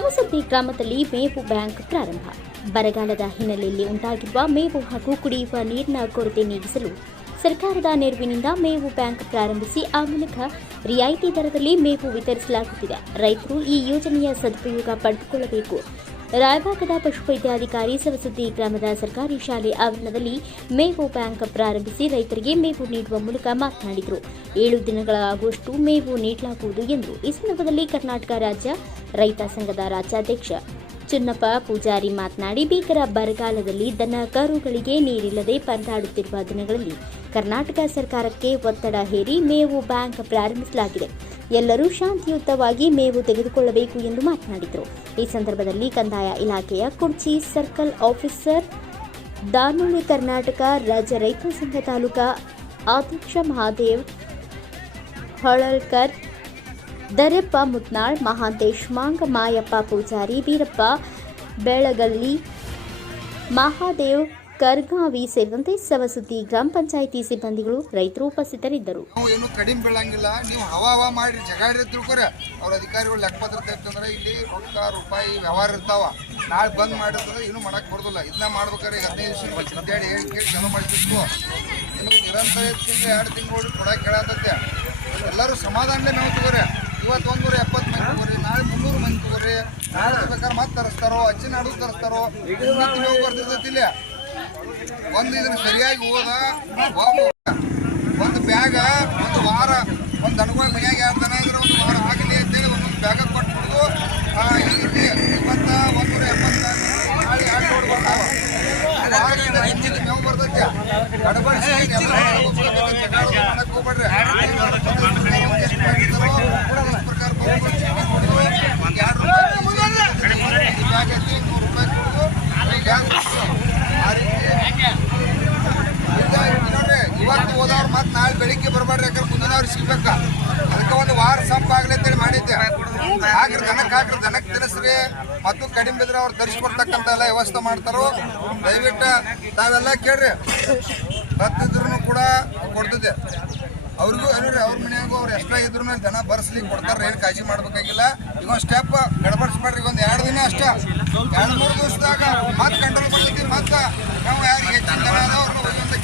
ಸವಸದ್ದಿ ಗ್ರಾಮದಲ್ಲಿ ಮೇವು ಬ್ಯಾಂಕ್ ಪ್ರಾರಂಭ. ಬರಗಾಲದ ಹಿನ್ನೆಲೆಯಲ್ಲಿ ಉಂಟಾಗಿರುವ ಮೇವು ಹಾಗೂ ಕುಡಿಯುವ ನೀರಿನ ಕೊರತೆ ನೀಗಿಸಲು ಸರ್ಕಾರದ ನೆರವಿನಿಂದ ಮೇವು ಬ್ಯಾಂಕ್ ಪ್ರಾರಂಭಿಸಿ ಆ ಮೂಲಕ ರಿಯಾಯಿತಿ ದರದಲ್ಲಿ ಮೇವು ವಿತರಿಸಲಾಗುತ್ತಿದೆ. ರೈತರು ಈ ಯೋಜನೆಯ ಸದುಪಯೋಗ ಪಡೆದುಕೊಳ್ಳಬೇಕು. ರಾಯಬಾಗದ ಪಶುವೈದ್ಯಾಧಿಕಾರಿ ಸವಸುದ್ದಿ ಗ್ರಾಮದ ಸರ್ಕಾರಿ ಶಾಲೆ ಆವರಣದಲ್ಲಿ ಮೇವು ಬ್ಯಾಂಕ್ ಪ್ರಾರಂಭಿಸಿ ರೈತರಿಗೆ ಮೇವು ನೀಡುವ ಮೂಲಕ ಮಾತನಾಡಿದರು. ಏಳು ದಿನಗಳಾಗುವಷ್ಟು ಮೇವು ನೀಡಲಾಗುವುದು ಎಂದು ಈ ಸಂದರ್ಭದಲ್ಲಿ ಕರ್ನಾಟಕ ರಾಜ್ಯ ರೈತ ಸಂಘದ ರಾಜ್ಯಾಧ್ಯಕ್ಷ ಚುನ್ನಪ್ಪ ಪೂಜಾರಿ ಮಾತನಾಡಿ, ಭೀಕರ ಬರಗಾಲದಲ್ಲಿ ದನ ಕರುಗಳಿಗೆ ನೀರಿಲ್ಲದೆ ಪರದಾಡುತ್ತಿರುವ ದಿನಗಳಲ್ಲಿ ಕರ್ನಾಟಕ ಸರ್ಕಾರಕ್ಕೆ ಒತ್ತಡ ಹೇರಿ ಮೇವು ಬ್ಯಾಂಕ್ ಪ್ರಾರಂಭಿಸಲಾಗಿದೆ. ಎಲ್ಲರೂ ಶಾಂತಿಯುತವಾಗಿ ಮೇವು ತೆಗೆದುಕೊಳ್ಳಬೇಕು ಎಂದು ಮಾತನಾಡಿದರು. ಈ ಸಂದರ್ಭದಲ್ಲಿ ಕಂದಾಯ ಇಲಾಖೆಯ ಕುರ್ಚಿ ಸರ್ಕಲ್ ಆಫೀಸರ್ ದಾನೂಳಿ ಕರ್ನಾಟಕ ರಾಜ್ಯ ರೈತ ಸಂಘ ತಾಲೂಕಾ ಅಧ್ಯಕ್ಷ ಮಹಾದೇವ್ ಹೊಳಲ್ಕರ್ ದರೆಪ್ಪ ಮುತ್ನಾಳ್, ಮಹಾಂತೇಶ್ ಮಾಂಗ್, ಮಾಯಪ್ಪ ಪೂಜಾರಿ ವೀರಪ್ಪ ಬೆಳಗಲ್ಲಿ, ಮಹಾದೇವ್ ಕರ್ಗಾವಿ ಸೇರಿದಂತೆ ಸವಸುದ್ದಿ ಗ್ರಾಮ ಪಂಚಾಯಿತಿ ಸಿಬ್ಬಂದಿಗಳು ರೈತರು ಉಪಸ್ಥಿತರಿದ್ದರು. ಏನು ಕಡಿಮೆ ಬೀಳಂಗಿಲ್ಲ, ನೀವು ಹವಾ ಹವಾ ಮಾಡಿ ಜಗಾಡ್ರಿ ಅವ್ರ ಅಧಿಕಾರಿಗಳು ಲೆಕ್ಕಪತ್ರ ತೆಗ್ತಂದ್ರೆ ಇಲ್ಲಿ ರೊಕ್ಕ, ರೂಪಾಯಿ ವ್ಯವಹಾರ ಇರ್ತಾವ. ನಾಳೆ ಬಂದ್ ಮಾಡಿರ್ತದೆ ಏನು ಮಾಡಕ್ ಬರೋದಿಲ್ಲ. ಇದನ್ನ ಮಾಡ್ಬೇಕಾದ್ರೆ ಈಗ ಹದಿನೈದು ದಿವಸ ಅಂತೇಳಿ ಹೇಳಿ ಕೇಳಿ ಜನ ನಿಮಗೆ ನಿರಂತರ ತಿಂಗಳು ಎರಡು ತಿಂಗಳು ಕೊಡಕ್ಕೆ ಕೇಳತ್ತೈತೆ ಎಲ್ಲರೂ ಸಮಾಧಾನಲೇ ನಾವು ಇವತ್ತು ಒಂದು ನೂರ ಎಪ್ಪತ್ತು ಮಂದಿ ತಗೋರಿ ನಾಳೆ ಮುನ್ನೂರು ಮಂದಿ ತಗೋರಿ. ನಾಳೆ ಬೇಕಾದ್ರೆ ಮತ್ತೆ ತರಿಸ್ತಾರೋ ಅಚ್ಚಿನ ಅಡುಗೆ ತರಿಸ್ತಾರೋ ಬರ್ತಿರ್ತೈತಿ ಇಲ್ಲಿ ಒಂದು ಇದನ್ನ ಸರಿಯಾಗಿ ಓದ ಒಂದು ಬ್ಯಾಗ ಒಂದು ವಾರ ಒಂದು ದನಗಳ ಮನ್ಯಾಗ ಎರಡು ದನ ಇದ್ರೆ ಒಂದು ವಾರ ಆಗಲಿ ಅಂತೇಳಿ ಒಂದೊಂದು ಬ್ಯಾಗ ಕೊಟ್ಬಿಟ್ಟು ಆ, ಈ ರೀತಿ ಇವತ್ತ ಒಂದೂರ ಎಪ್ಪತ್ತ ನಾಳೆ ಎರಡು ಹೆಚ್ಚಿನ ಮೇವು ಬರ್ತೈತಿ. ಗಡಬಡಿಸಿ ಎಲ್ಲ ಮಾಡಕ್ ಹೋಗ್ಬೇಡ್ರಿ ಎಷ್ಟು ಮಾಡಿರ್ತಾರೋ ಅಷ್ಟ್ ಪ್ರಕಾರ ಬಂದ್ಬಿಟ್ಟು ಎರಡು ರೂಪಾಯಿ ಈ ಬ್ಯಾಗ್ ಐತಿ ನೂರು ರೂಪಾಯಿ ಕೊಡೋದು ಈ ಬ್ಯಾಗ್ ಕೊಡ್ಸು. ಆ ರೀತಿ ಇಲ್ಲ, ಇಲ್ಲಿ ನೋಡ್ರಿ ಇವತ್ತು ಹೋದವ್ರು ಮತ್ತೆ ನಾಳೆ ಬೆಳಿಗ್ಗೆ ಬರಬೇಡ್ರಿ ಯಾಕಂದ್ರೆ ಮುಂದಿನ ಅವ್ರಿಗೆ ಸಿಗ್ಬೇಕ? ಅದಕ್ಕೆ ಒಂದು ವಾರ ಸಂಪ ಆಗ್ಲಿ ಅಂತೇಳಿ ಮಾಡಿದ್ದೆ. ಹಾಕ್ರಿ, ದನಕ್ಕೆ ಹಾಕ್ರಿ, ದನಕ್ಕೆ ತಿನ್ನಿಸ್ರಿ. ಮತ್ತು ಕಡಿಮೆ ಬಿದ್ರೆ ಅವ್ರು ತರಿಸ್ಕೊಡ್ತಕ್ಕಂತ ಎಲ್ಲ ವ್ಯವಸ್ಥೆ ಮಾಡ್ತಾರೋ, ದಯವಿಟ್ಟು ತಾವೆಲ್ಲ ಕೇಳ್ರಿ. ಹತ್ತಿದ್ರು ಕೂಡ ಕೊಡ್ತಿದ್ದೆ. ಅವ್ರಿಗೂ ಏನ್ರಿ ಅವ್ರ ಮನೆಯಾಗೂ ಅವ್ರು ಎಕ್ಸ್ಟ್ರಾ ಇದ್ರು ಜನ ಬರ್ಸ್ಲಿಕ್ಕೆ ಕೊಡ್ತಾರೆ ಏನು ಕಾಳಜಿ ಮಾಡ್ಬೇಕಾಗಿಲ್ಲ. ಈಗ ಒಂದು ಸ್ಟೆಪ್ ಗಡಬಡಿಸ್ಬೇಡ್ರಿ ಒಂದು ಎರಡು ದಿನ ಅಷ್ಟೇ. ಎರಡು ಮೂರು ದಿವಸದಾಗ ಮತ್ತೆ ಕಂಟ್ರೋಲ್ ಮಾಡ್ಲಿಕ್ಕೆ ಮತ್ತೆ ನಾವು ಯಾರು ಹೆಚ್ಚಿನ ಜನ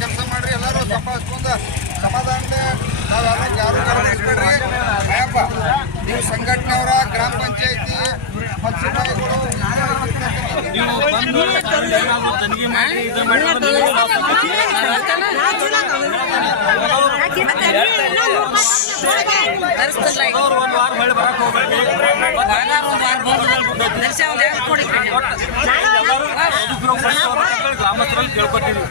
ಕೆಲಸ ಮಾಡ್ರಿ ಎಲ್ಲರೂ ಸಂಪಾದಿಸ್ಕೊಂಡು ಸಮಾಧಾನದೆ ನಾವು ಯಾರು ಯಾರು ಗಡಬಡಿಸ್ಬೇಡ್ರಿ ಅಯ್ಯಪ್ಪ ನೀವು ಸಂಘಟನೆಯವರ ಗ್ರಾಮ ಪಂಚಾಯತಿ ಮತ್ತು ಸಿಪಾಯಿಗಳು ನೀವು ಬಂದು ಏನಾದ್ರು ತನಿಖೆ ಮಾಡಿ. ಇದು ಒಂದು ವಾರ ಹೋಗ್ಬೇಡಿ. ಗ್ರಾಮಸ್ಥರಲ್ಲಿ ಕೇಳ್ಕೊತೀವಿ